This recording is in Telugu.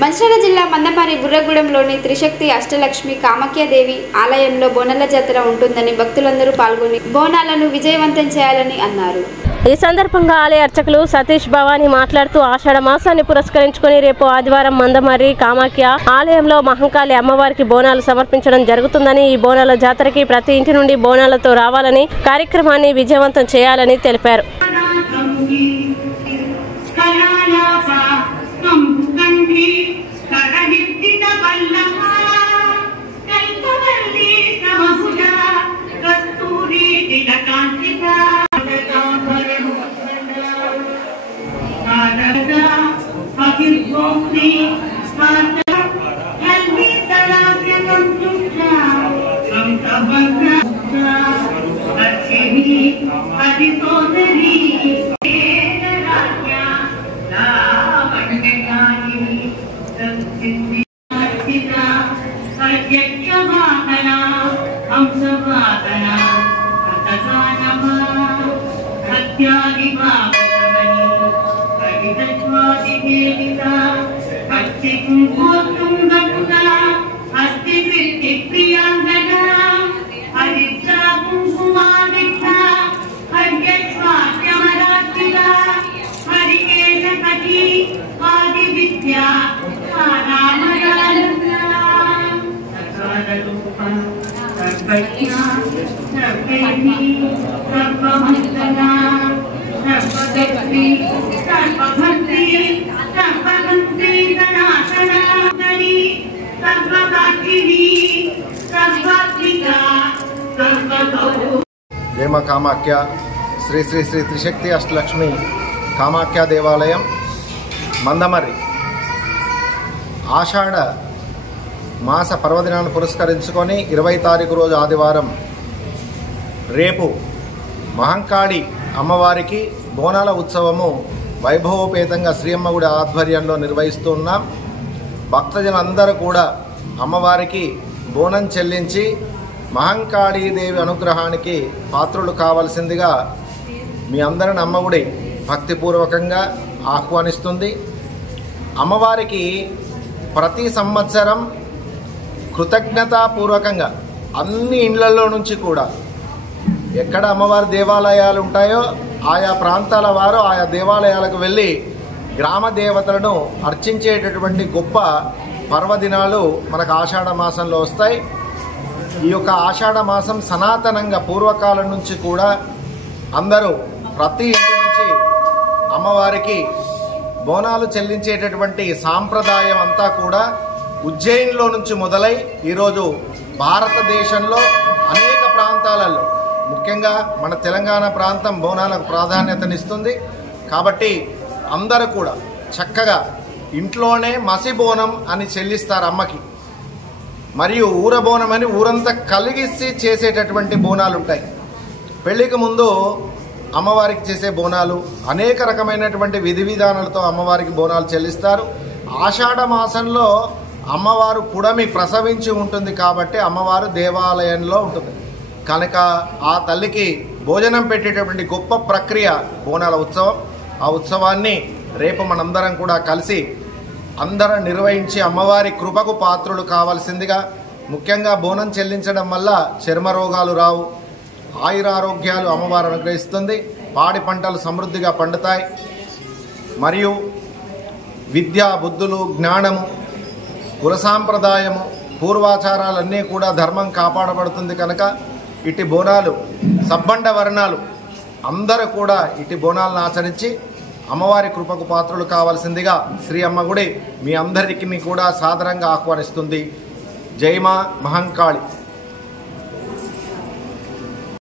మంచిర్యాల జిల్లా మందమర్రి బుర్రగూడెంలోని త్రిశక్తి అష్టలక్ష్మి కామాఖ్యాదేవి ఆలయంలో బోనాల జాతర ఉంటుందని భక్తులందరూ పాల్గొని బోనాలను విజయవంతం చేయాలని అన్నారు. ఈ సందర్భంగా ఆలయ అర్చకులు సతీష్ భవానీ మాట్లాడుతూ ఆషాఢ మాసాన్ని పురస్కరించుకుని రేపు ఆదివారం మందమర్రి కామాఖ్య ఆలయంలో మహంకాళి అమ్మవారికి బోనాలు సమర్పించడం జరుగుతుందని, ఈ బోనాల జాతరకి ప్రతి ఇంటి నుండి బోనాలతో రావాలని, కార్యక్రమాన్ని విజయవంతం చేయాలని తెలిపారు. జై మా కామాఖ్య శ్రీ శ్రీ శ్రీ త్రిశక్తి అష్టలక్ష్మి కామాఖ్య దేవాలయం మందమర్రి ఆషాఢ మాస పర్వదినాన్ని పురస్కరించుకొని 20 తారీఖు రోజు ఆదివారం రేపు మహంకాళి అమ్మవారికి బోనాల ఉత్సవము వైభవోపేతంగా శ్రీ అమ్మగుడి ఆధ్వర్యంలో నిర్వహిస్తూ ఉన్నాం. భక్తజనులందరూ కూడా అమ్మవారికి బోనం చెల్లించి మహంకాళీదేవి అనుగ్రహానికి పాత్రులు కావాల్సిందిగా మీ అందరిని అమ్మగుడి భక్తిపూర్వకంగా ఆహ్వానిస్తుంది. అమ్మవారికి ప్రతి సంవత్సరం కృతజ్ఞతాపూర్వకంగా అన్ని ఇండ్లలో నుంచి కూడా ఎక్కడ అమ్మవారి దేవాలయాలు ఉంటాయో ఆయా ప్రాంతాల వారు ఆయా దేవాలయాలకు వెళ్ళి గ్రామ దేవతలను అర్చించేటటువంటి గొప్ప పర్వదినాలు మనకు ఆషాఢ మాసంలో వస్తాయి. ఈ యొక్క ఆషాఢ మాసం సనాతనంగా పూర్వకాలం నుంచి కూడా అందరూ ప్రతి ఇంటి నుంచి అమ్మవారికి బోనాలు చెల్లించేటటువంటి సాంప్రదాయం అంతా కూడా ఉజ్జయిన్లో నుంచి మొదలై ఈరోజు భారతదేశంలో అనేక ప్రాంతాలలో ముఖ్యంగా మన తెలంగాణ ప్రాంతం బోనాలకు ప్రాధాన్యతనిస్తుంది. కాబట్టి అందరూ కూడా చక్కగా ఇంట్లోనే మసి బోనం అని చెల్లిస్తారు అమ్మకి, మరియు ఊర బోనం అని ఊరంతా కలిగిసి చేసేటటువంటి బోనాలు ఉంటాయి. పెళ్లికి ముందు అమ్మవారికి చేసే బోనాలు అనేక రకమైనటువంటి విధి విధానాలతో అమ్మవారికి బోనాలు చెల్లిస్తారు. ఆషాఢ మాసంలో అమ్మవారు పుడమి ప్రసవించి ఉంటుంది కాబట్టి అమ్మవారు దేవాలయంలో ఉంటుంది కనుక ఆ తల్లికి భోజనం పెట్టేటటువంటి గొప్ప ప్రక్రియ బోనాల ఉత్సవం. ఆ ఉత్సవాన్ని రేపు మనందరం కూడా కలిసి అందరం నిర్వహించి అమ్మవారి కృపకు పాత్రులు కావాల్సిందిగా, ముఖ్యంగా బోనం చెల్లించడం వల్ల చర్మ రోగాలు రావు, ఆయురారోగ్యాలు అమ్మవారు అనుగ్రహిస్తుంది, పాడి పంటలు సమృద్ధిగా పండుతాయి, మరియు విద్యా బుద్ధులు జ్ఞానము కుల సాంప్రదాయము పూర్వాచారాలన్నీ కూడా ధర్మం కాపాడబడుతుంది. కనుక ఇటు బోనాలు సబ్బండ వర్ణాలు అందరూ కూడా ఇటు బోనాలను ఆచరించి అమ్మవారి కృపకు పాత్రులు కావాల్సిందిగా శ్రీ అమ్మగుడి మీ అందరికీ కూడా సాదరంగా ఆహ్వానిస్తుంది. జై మా మహంకాళి.